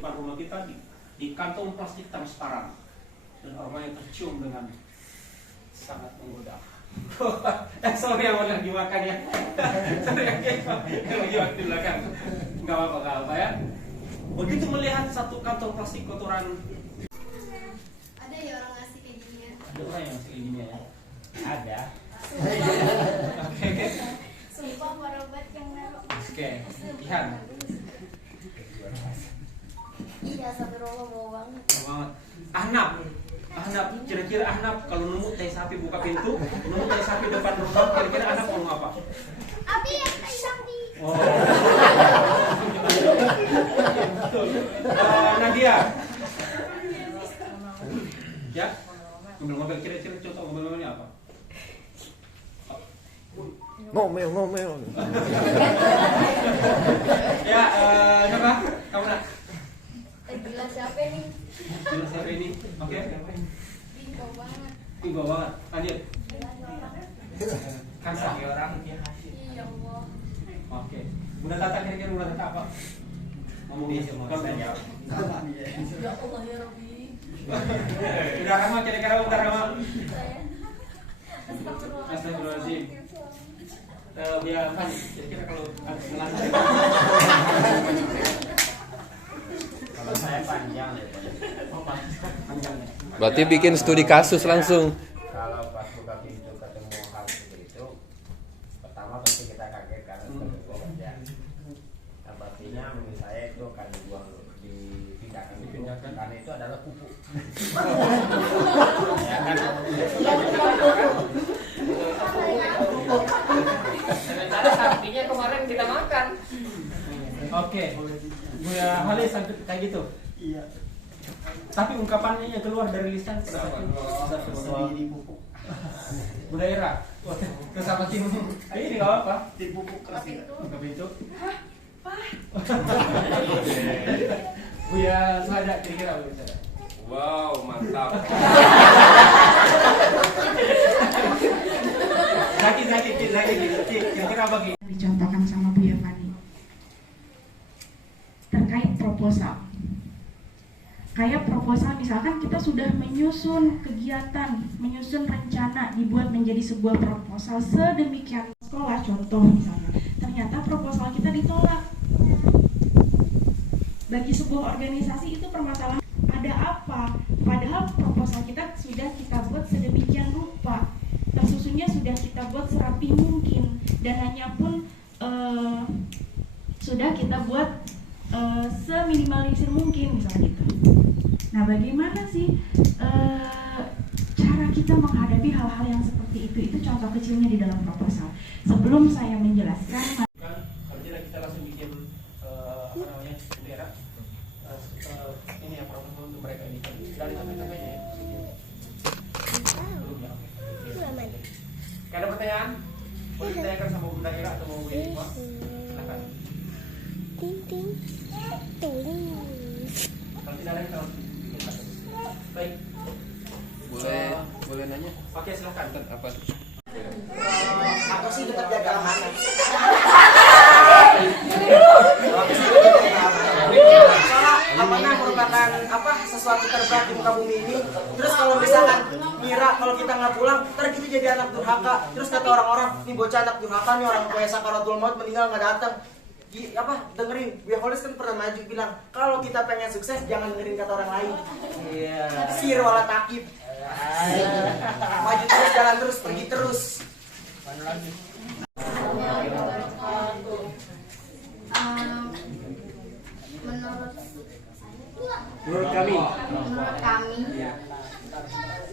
depan rumah kita di kantong plastik transparan, dan aromanya tercium dengan sangat menggoda. Sorry yang lagi makan ya. Sorry yang lagi makan di belakang. Gak apa-apa ya. Begitu melihat satu kantong plastik kotoran. Ada ya orang ngasih kayak gini ya? Ada orang yang ngasih kayak gini ya? Ada. Oke. Sumpah parah banget yang naruh. Oke. Ihan. Iya, sampai roba bau banget. Ahnaf, kira-kira Ahnaf kalau nemu teh sapi buka pintu, nemu teh sapi depan rumah, kira-kira Ahnaf ngomong apa? Abi yang hilang di. Oh. Nadia. Ya, ngomel-ngomel, kira-kira contoh ngomel-ngomelnya apa? Ngomel. Ya, siapa? Kamu nak? Gila siapa nih? Jelas siapa ini? Oke. Bingo banget. Bingo banget. Lanjut. Kan sakit orang. Iya Allah. Oke. Bunda Tata kira-kira Bunda Tata apa? Ngomong dia semua. Ya Allah ya Rabbi. Udah Rama kira-kira Bunda Rama. Saya. Astagfirullahaladzim. Ya kan kira-kira kalau ada ngelantai. Kalau saya panjang ya. Oh panjang ya. Berarti bikin studi kasus langsung. Kalau pas buka pintu ketemu hal seperti itu, pertama pasti kita kaget karena sebagai pekerja. Nah, pastinya menurut saya itu akan dipindahkan karena itu adalah pupuk. Ya kan? Sementara sapinya kemarin kita makan. Oke. Buya Halis kayak gitu. Iya. Tapi ungkapannya yang keluar dari lisan sendiri pupuk. Bunda Ira, kesama tim ini nggak apa? Tim pupuk keras buka pintu. Buya Suhada kira-kira Buya Suhada. Wow, mantap. Zaki, kira-kira apa Ki? Dicontohkan sama Bu Yevani terkait proposal. Kayak proposal misalkan kita sudah menyusun kegiatan, menyusun rencana dibuat menjadi sebuah proposal sedemikian sekolah contoh misalnya. Ternyata proposal kita ditolak. Bagi sebuah organisasi itu permasalahan ada apa? Padahal proposal kita sudah kita buat sedemikian rupa. Tersusunnya sudah kita buat serapi mungkin dan hanya pun sudah kita buat seminimalisir mungkin misalnya gitu. Nah, bagaimana sih cara kita menghadapi hal-hal yang seperti itu? Itu contoh kecilnya di dalam proposal. Sebelum saya menjelaskan, Kalau tidak kita langsung bikin apa namanya bendera. Ini ya proposal untuk mereka ini. Dari sampai-sampainya ya. Belum ya. Ada pertanyaan? Boleh ditanyakan sama Bunda Ira atau mau Bu Yevani? Silakan. Kalau tidak ada kita langsung. Baik. Boleh nanya? Oke, silakan. Apa? Aku sih tetap jaga amanah. Amanah merupakan sesuatu terberat di muka bumi ini. Terus kalau misalkan ngira kalau kita nggak pulang, ntar kita jadi anak durhaka. Terus kata orang-orang, nih bocah anak durhaka nih orang tua sakaratul maut meninggal nggak datang. Dengerin, Buya Holis kan pernah maju bilang kalau kita pengen sukses jangan dengerin kata orang lain. Iya. Sir wala takib. Maju terus, jalan terus, pergi terus. Mana lagi? Menurut kami.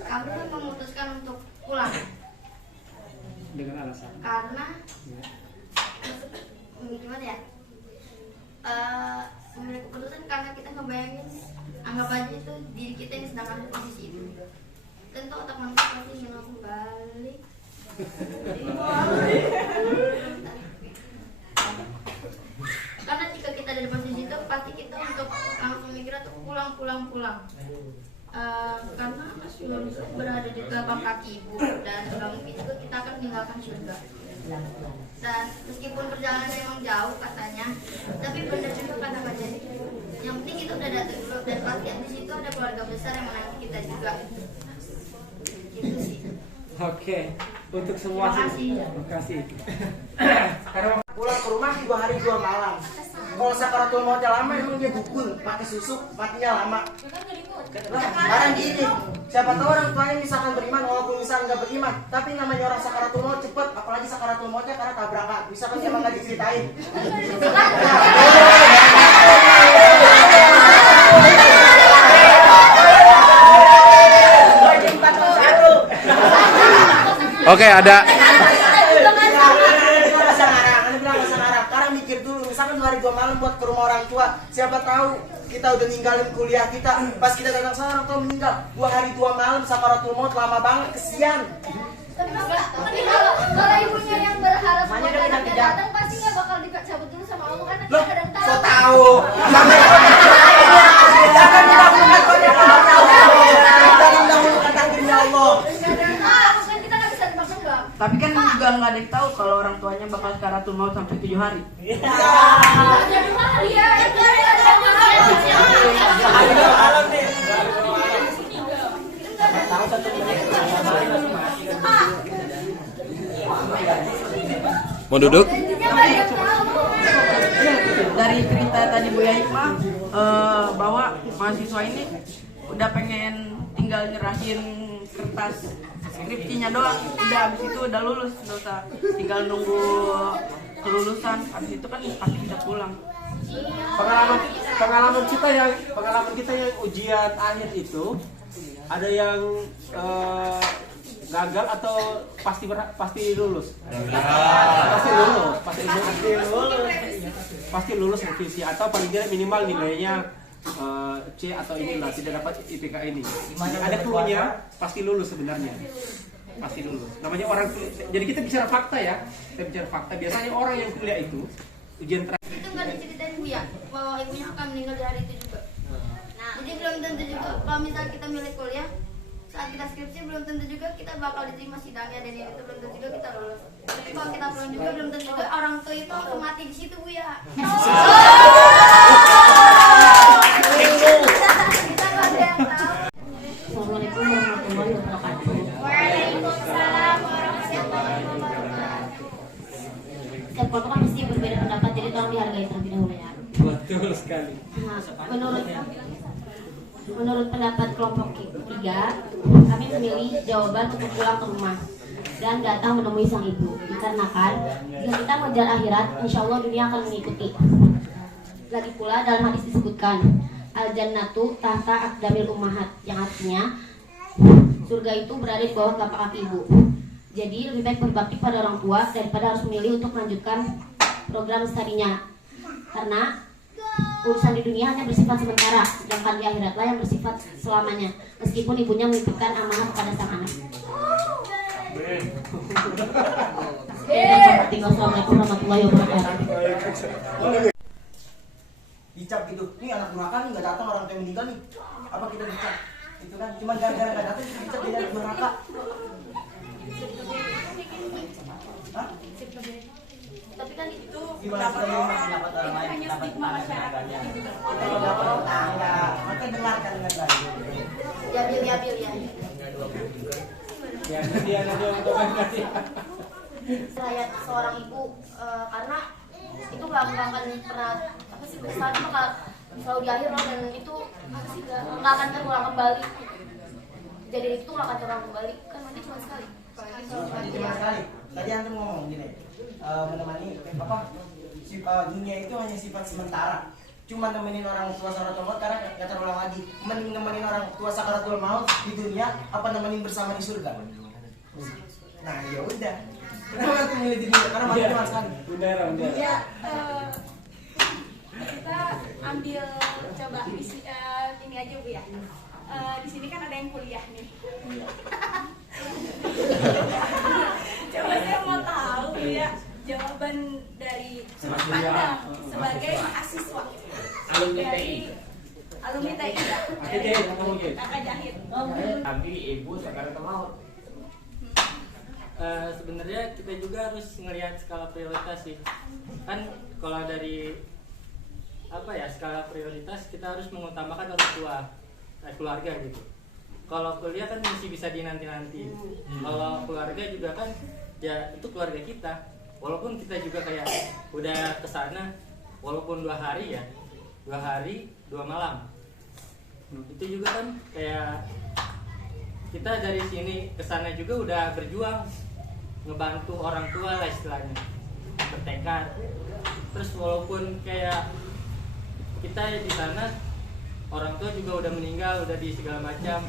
Kami memutuskan untuk pulang Dengan alasan. karena gimana ya? Memiliki keputusan karena kita ngebayangin anggap aja itu diri kita yang sedang ada di posisi itu. Tentu otak manusia pasti ingin langsung balik. Karena jika kita ada di posisi itu pasti kita untuk langsung mikir atau pulang. Karena manusia berada di telapak kaki ibu dan gak mungkin juga kita akan meninggalkan surga. Dan meskipun perjalanan memang jauh katanya, tapi benar juga kata Pak Jadi Yang penting kita udah datang dulu dan pasti di situ ada keluarga besar yang menanti kita juga. Gitu sih. Oke, untuk semua Terima kasih. Terima kasih. Karena Pulang ke rumah 2 hari 2 malam. Kalau sakaratul mautnya lama emang dia dukun, pakai susuk, matinya lama. Lah, sekarang gini, siapa tahu orang tuanya misalkan beriman, walaupun misalkan nggak beriman, tapi namanya orang sakaratul maut cepet, apalagi sakaratul mautnya karena tabrakan. Misalkan emang nggak diceritain. Oke, ada. Karena mikir dulu, misalkan 2 hari 2 malam buat ke rumah orang tua, siapa tahu kita udah ninggalin kuliah kita, pas kita datang sana orang tua meninggal. 2 hari 2 malam sakaratul maut lama banget, kesian. Tapi kalau ibunya yang berharap Makanya buat dia anaknya tidak. datang pasti nggak bakal dicabut dulu sama Allah karena Loh, kita kadang so tahu. tahu. Jangan didahulukan pada Allah. Jangan didahulukan takdirnya Allah. Bukan kita nggak bisa dimakan bang. Tapi kan juga nggak ada yang tahu kalau orang tuanya bakal sakaratul maut sampai 7 hari. Iya, itu Mau duduk? Dari cerita tadi Bu Yai mah bahwa mahasiswa ini udah pengen tinggal nyerahin kertas skripsinya doang, udah habis itu udah lulus, nggak usah tinggal nunggu kelulusan, habis itu kan pasti bisa pulang. pengalaman kita yang ujian akhir itu ada yang gagal atau pasti lulus? Pasti lulus revisi atau paling tidak minimal nilainya C atau inilah tidak dapat IPK ini. Ada cluenya pasti lulus sebenarnya. Pasti lulus. Namanya orang jadi kita bicara fakta ya. Kita bicara fakta. Biasanya orang yang kuliah itu ujian terakhir itu nggak diceritain Bu ya bahwa ibunya akan meninggal di hari itu juga. Jadi belum tentu juga kalau misalnya kita milih kuliah saat kita skripsi belum tentu juga kita bakal diterima sidangnya dan itu belum tentu juga kita lulus. Tapi kalau kita pulang juga belum tentu juga orang tua itu akan mati di situ Bu ya. Kita nggak ada yang tahu. Assalamualaikum warahmatullahi wabarakatuh. Waalaikumsalam warahmatullahi wabarakatuh. Setiap kelompok kan mesti berbeda pendapat, jadi tolong dihargai terlebih dahulu ya. betul sekali. Nah, menurut pendapat kelompok 3, kami memilih jawaban untuk pulang ke rumah dan datang menemui sang ibu. Dikarenakan jika kita mengejar akhirat, insya Allah dunia akan mengikuti. Lagi pula dalam hadis disebutkan al-jannatu tahta aqdamil ummahat, yang artinya surga itu berada di bawah telapak kaki ibu. Jadi lebih baik berbakti pada orang tua daripada harus memilih untuk melanjutkan program studinya. Karena urusan di dunia hanya bersifat sementara, sedangkan di akhiratlah yang bersifat selamanya. Meskipun ibunya menitipkan amanah kepada sang anak. Assalamualaikum warahmatullahi wabarakatuh. Dicap gitu, nih anak durhaka nih nggak datang orang tua yang meninggal nih, apa kita dicap? Itu kan cuma gara-gara nggak datang kita dicap jadi anak durhaka. Hah? Tapi kan itu Pendapat orang lain, hanya stigma masyarakat. Pendapat tetangga, maka dengarkan dengan baik. ya. Ya, dia untuk kasih. Saya seorang ibu karena itu nggak akan pernah apa sih besar bakal selalu di akhir loh, dan itu apa sih nggak akan terulang kembali. Jadi itu nggak akan terulang kembali kan nanti cuma sekali. Jadi cuma sekali. Tadi antum ngomong gini, menemani apa? Dunia itu hanya sifat sementara. Cuma nemenin orang tua sakaratul maut karena nggak terulang lagi. Mending nemenin orang tua sakaratul maut di dunia apa nemenin bersama di surga? Nah ya udah. Kenapa tuh milih di dunia? Karena mati cuma sekali. Benar. Ya, kita ambil coba ini aja Bu ya. Di sini kan ada yang kuliah nih. Coba saya mau tahu Bu ya jawaban dari sudut pandang sebagai mahasiswa dari alumni TI ya. Kakak Jahit. Tapi ibu sakaratul maut. Sebenarnya kita juga harus ngelihat skala prioritas sih. Kan kalau dari apa ya, skala prioritas kita harus mengutamakan orang tua, keluarga gitu. Kalau kuliah kan masih bisa dinanti-nanti. Kalau keluarga juga kan ya itu keluarga kita. Walaupun kita juga kayak udah kesana, walaupun 2 hari ya, 2 hari 2 malam. Itu juga kan kayak kita dari sini kesana juga udah berjuang, ngebantu orang tua lah istilahnya, bertekad. Terus walaupun kayak kita di sana orang tua juga udah meninggal, udah di segala macam,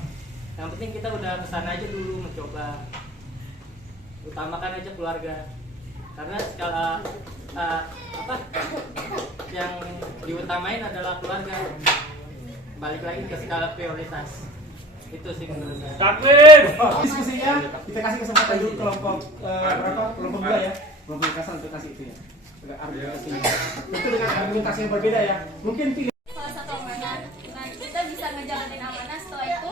yang penting kita udah kesana aja dulu, mencoba utamakan aja keluarga, karena skala yang diutamain adalah keluarga. Balik lagi ke skala prioritas, itu sih menurut saya. Taklim. Diskusinya kita kasih kesempatan dulu kelompok kelompok 2 ya, kelompok kasar untuk kasih itu ya. Argumentasi. Itu dengan argumentasi yang berbeda ya. Mungkin pilih salah satu amanah. Nah, kita bisa ngejalanin amanah, setelah itu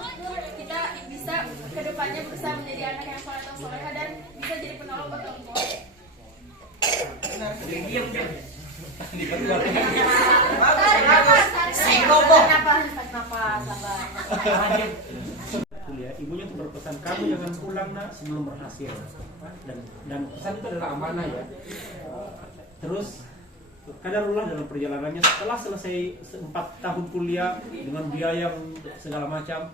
kita bisa kedepannya berusaha menjadi anak yang soleh atau soleha dan bisa jadi penolong buat orang tua. kuliah, ibunya tuh berpesan kamu jangan pulang nak sebelum berhasil, dan pesan itu adalah amanah ya. Terus kadarullah dalam perjalanannya setelah selesai 4 tahun kuliah dengan biaya segala macam,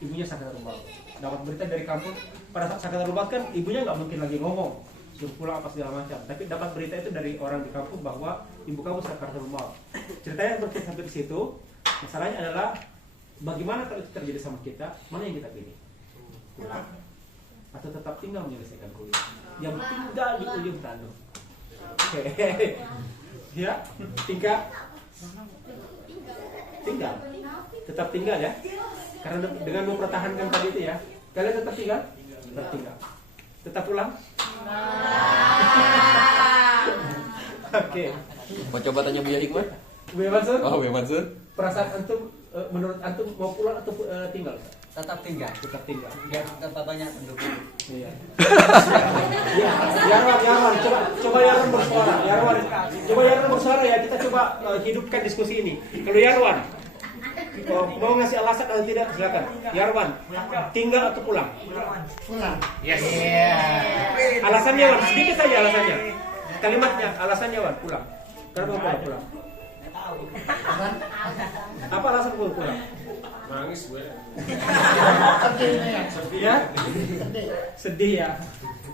ibunya sakit rumah. Dapat berita dari kampus, pada saat sakit rumah kan ibunya nggak mungkin lagi ngomong suruh pulang apa segala macam, tapi dapat berita itu dari orang di kampus bahwa ibu kamu sakit rumah. Ceritanya berkisah sampai di situ. Masalahnya adalah bagaimana kalau itu terjadi sama kita, mana yang kita pilih? Pulang atau tetap tinggal menyelesaikan kuliah yang tinggal di ujung tanduk? Oke. Ya, tinggal, tetap tinggal ya, karena dengan mempertahankan tadi itu ya, kalian tetap tinggal, tetap pulang. Oke. Mau coba tanya Buya Hikmah? Buya Mansur? Oh, Buya Mansur. Perasaan antum, menurut antum mau pulang atau tinggal? Tetap tinggal. Biar tetap banyak pendukung. Iya. Yarwan, coba Yarwan bersuara. Yarwan bersuara ya. Kita coba hidupkan diskusi ini. Kalau Yarwan mau ngasih alasan atau tidak, silakan. Yarwan, tinggal atau pulang? Pulang. Yes. Alasannya Wan, sedikit saja alasannya. Kalimatnya, alasannya Wan, pulang. Kenapa mau pulang? Apa alasan mau pulang? Nangis gue. Sedih ya? Sedih ya.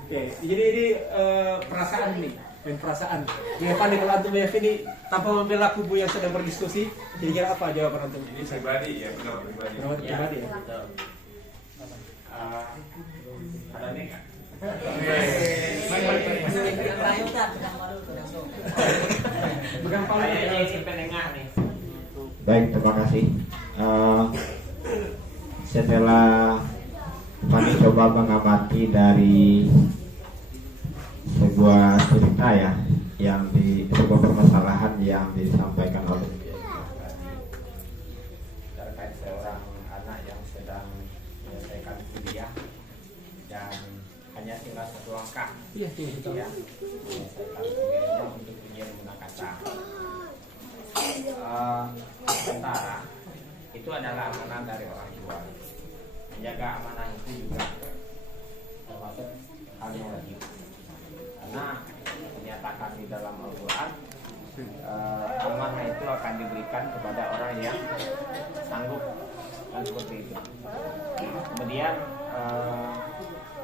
Oke, jadi ini perasaan nih, perasaan. Ya Pak, kalau antum ya ini tanpa membela kubu yang sedang berdiskusi, kira-kira apa jawaban antum? Ini pribadi ya, pendapat pribadi. Pendapat pribadi ya. Ada nih nggak? Pegang palu Ini penengah nih. Baik, terima kasih. Setelah kami coba mengamati dari sebuah cerita ya, yang di sebuah permasalahan yang disampaikan oleh Terkait seorang anak yang sedang menyelesaikan kuliah dan hanya tinggal 1 langkah. Iya, betul. Ya, menyelesaikan kuliahnya untuk ujian munakasah. Sementara itu adalah amanah dari orang tua. Menjaga amanah itu juga termasuk hal yang wajib, karena dinyatakan di dalam Al-Quran amanah itu akan diberikan kepada orang yang sanggup, dan seperti itu. Kemudian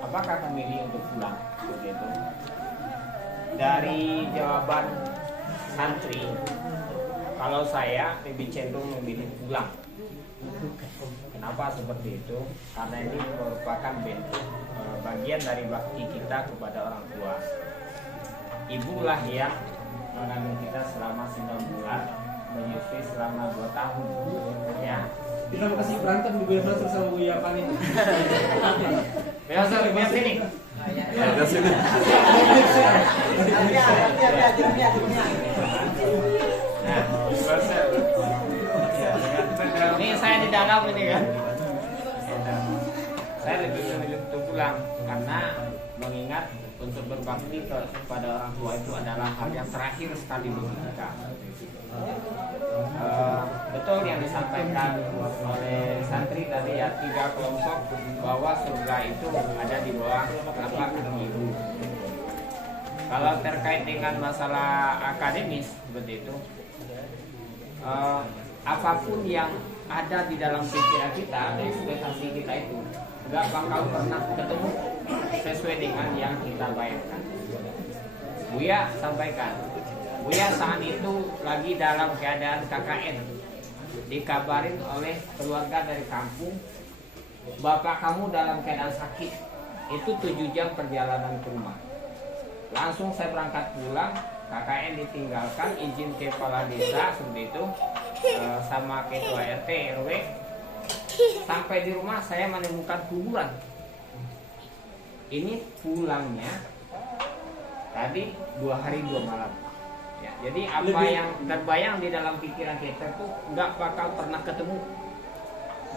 apakah memilih untuk pulang seperti itu? Dari jawaban santri, kalau saya lebih cenderung memilih pulang. Kenapa seperti itu? Karena ini merupakan bentuk bagian dari bakti kita kepada orang tua. Ibulah yang mengandung kita selama 9 bulan, menyusui selama 2 tahun. Ya. Kita mau kasih berantem di Buya Mansur sama Buya Panin. Biar sini. Ada sini. Ini saya di dalam ini kan. saya lebih memilih untuk pulang karena mengingat untuk berbakti kepada orang tua itu adalah hal yang terakhir sekali bagi kita. Betul yang disampaikan oleh santri tadi ya, 3 kelompok bahwa surga itu ada di bawah telapak kaki ibu. Kalau terkait dengan masalah akademis seperti itu, apapun yang ada di dalam pikiran kita, ekspektasi kita itu nggak bakal pernah ketemu sesuai dengan yang kita bayangkan. Buya sampaikan, Buya saat itu lagi dalam keadaan KKN, dikabarin oleh keluarga dari kampung, bapak kamu dalam keadaan sakit, itu 7 jam perjalanan ke rumah. Langsung saya berangkat pulang, KKN ditinggalkan, izin ke kepala desa seperti itu, sama ketua RT RW. Sampai di rumah saya menemukan kuburan. Ini pulangnya tadi 2 hari 2 malam. Ya, jadi apa yang terbayang di dalam pikiran kita itu nggak bakal pernah ketemu.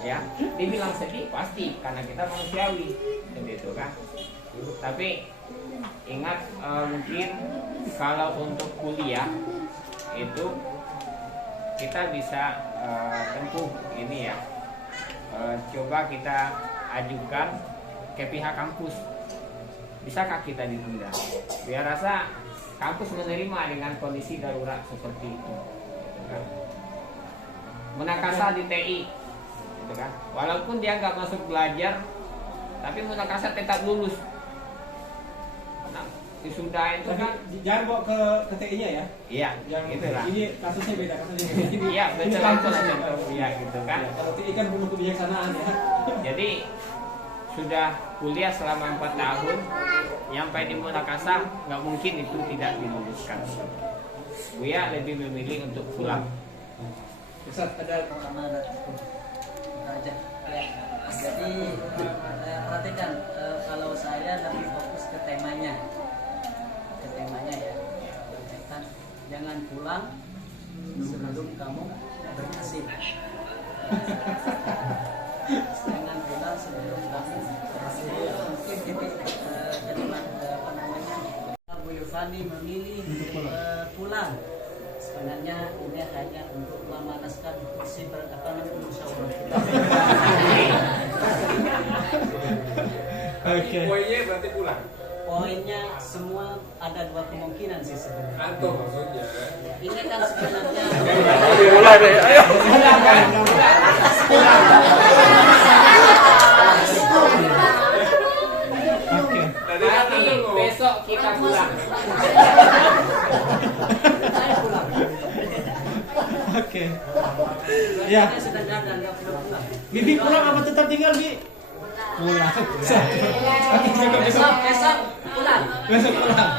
Ya, dibilang sedih pasti karena kita manusiawi, begitu kan. Tapi ingat mungkin kalau untuk kuliah itu kita bisa tempuh ini ya. Coba kita ajukan ke pihak kampus, bisakah kita ditunda? Biar rasa kampus menerima dengan kondisi darurat seperti itu, gitu kan? Munakasa di TI, gitu kan? Walaupun dia nggak masuk belajar, tapi munakasa tetap lulus. Nah, wisuda itu kan jangan bawa ke TI-nya ya. Iya, Yang itulah. Ini kasusnya beda. Iya, betul contoh. Iya, gitu kan. Kalau TI kan penuh kebijaksanaan ya. Jadi sudah kuliah selama 4 tahun, nyampe di Munakasa nggak mungkin itu tidak diluluskan. Buya lebih memilih untuk pulang. Ustaz ada jadi perhatikan kalau saya lebih fokus ke temanya ya. Kan, jangan pulang sebelum kamu berhasil. Jangan pulang sebelum kamu berhasil. Mungkin titik kalimat apa namanya, Bu Yufani memilih pulang. Sebenarnya ini hanya untuk memanaskan kursi musyawarah kita. Oke. Poinnya berarti pulang. Poinnya semua ada 2 kemungkinan sih sebenarnya. Antum maksudnya. Ini kan sebenarnya. Mulai deh, ayo. Nanti besok kita pulang. Saya pulang. Oke. Ya. Saya sudah jalan, nggak perlu pulang. Bibi pulang apa tetap tinggal, Bi? Pulang. Besok pulang. Besok pulang.